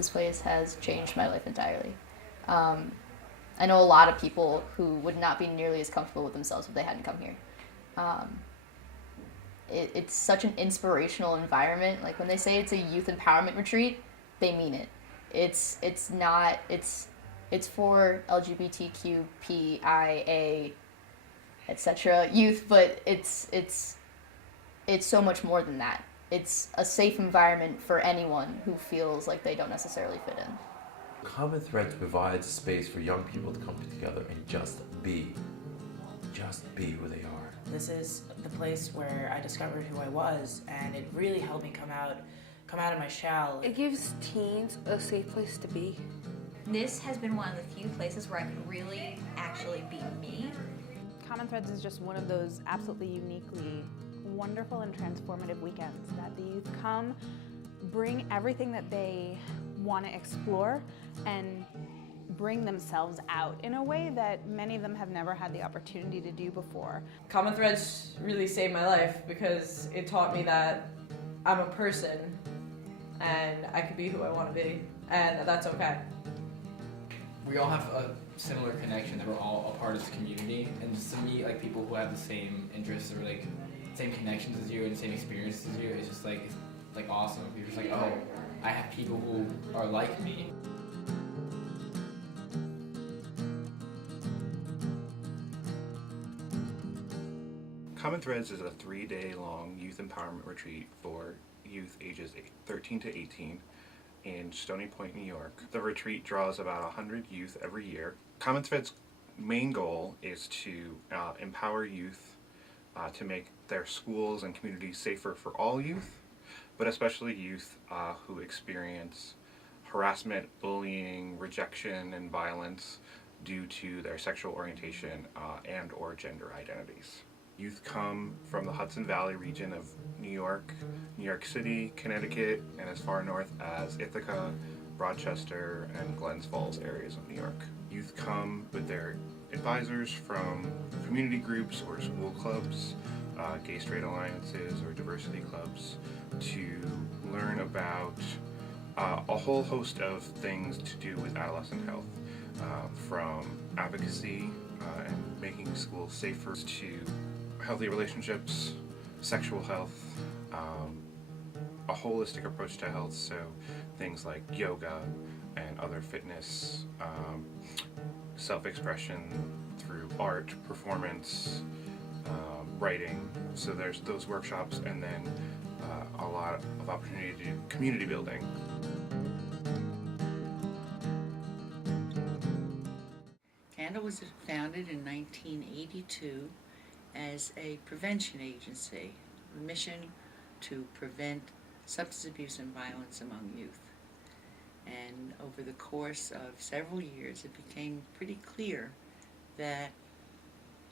This place has changed my life entirely. I know a lot of people who would not be nearly as comfortable with themselves if they hadn't come here. It's such an inspirational environment. Like when they say it's a youth empowerment retreat, they mean it. It's for LGBTQPIA, etc. youth, but it's so much more than that. It's a safe environment for anyone who feels like they don't necessarily fit in. Common Threads provides a space for young people to come together and just be who they are. This is the place where I discovered who I was, and it really helped me come out of my shell. It gives teens a safe place to be. This has been one of the few places where I could really actually be me. Common Threads is just one of those absolutely uniquely wonderful and transformative weekends that the youth come, bring everything that they want to explore, and bring themselves out in a way that many of them have never had the opportunity to do before. Common Threads really saved my life because it taught me that I'm a person and I can be who I want to be, and that's okay. We all have a similar connection, that we're all a part of this community, and just to meet like people who have the same interests or like same connections as you and same experiences as you, it's just like awesome. You're just like, oh, I have people who are like me. Common Threads is a 3-day-long youth empowerment retreat for youth ages 13 to 18 in Stony Point, New York. The retreat draws about 100 youth every year. Common Threads' main goal is to empower youth to make their schools and communities safer for all youth, but especially youth who experience harassment, bullying, rejection, and violence due to their sexual orientation and or gender identities. Youth come from the Hudson Valley region of New York, New York City, Connecticut, and as far north as Ithaca, Rochester, and Glens Falls areas of New York. Youth come with their advisors from community groups or school clubs, gay straight alliances or diversity clubs, to learn about a whole host of things to do with adolescent health, from advocacy and making schools safer to healthy relationships, sexual health, a holistic approach to health, so things like yoga and other fitness, self-expression through art, performance, writing. So there's those workshops, and then a lot of opportunity to do community building. CANDLE was founded in 1982 as a prevention agency, a mission to prevent substance abuse and violence among youth. And over the course of several years, it became pretty clear that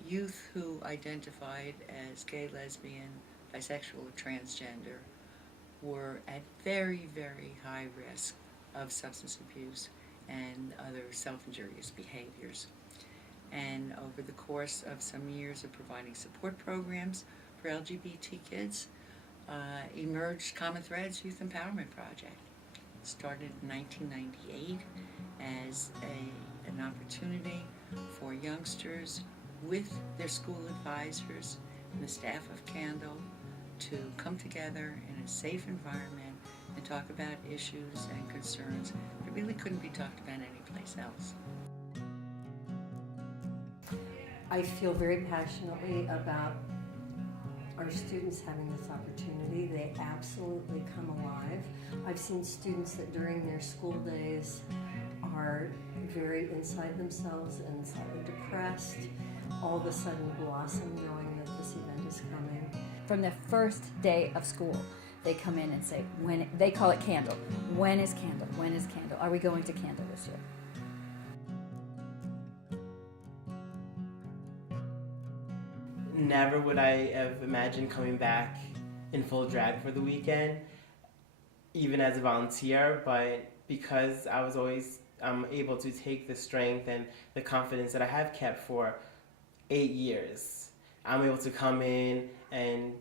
youth who identified as gay, lesbian, bisexual, or transgender were at very, very high risk of substance abuse and other self-injurious behaviors. And over the course of some years of providing support programs for LGBT kids, emerged Common Threads Youth Empowerment Project. It started in 1998 as an opportunity for youngsters with their school advisors and the staff of CANDLE to come together in a safe environment and talk about issues and concerns that really couldn't be talked about anyplace else. I feel very passionately about our students having this opportunity. They absolutely come alive. I've seen students that during their school days are very inside themselves and slightly depressed, all of a sudden blossom knowing that this event is coming. From the first day of school, they come in and say, they call it CANDLE. When is CANDLE? When is CANDLE? Are we going to CANDLE this year? Never would I have imagined coming back in full drag for the weekend, even as a volunteer, but because I was always able to take the strength and the confidence that I have kept for 8 years, I'm able to come in and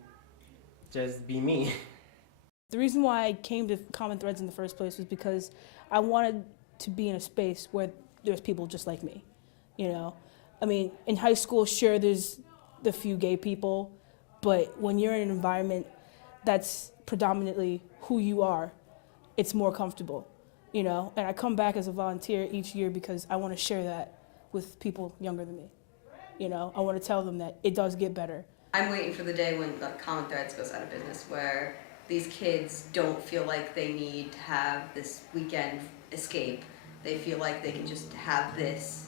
just be me. The reason why I came to Common Threads in the first place was because I wanted to be in a space where there's people just like me, you know? I mean, in high school, sure, there's the few gay people, but when you're in an environment that's predominantly who you are, it's more comfortable, you know? And I come back as a volunteer each year because I want to share that with people younger than me. You know, I want to tell them that it does get better. I'm waiting for the day when like Common Threads goes out of business, where these kids don't feel like they need to have this weekend escape. They feel like they can just have this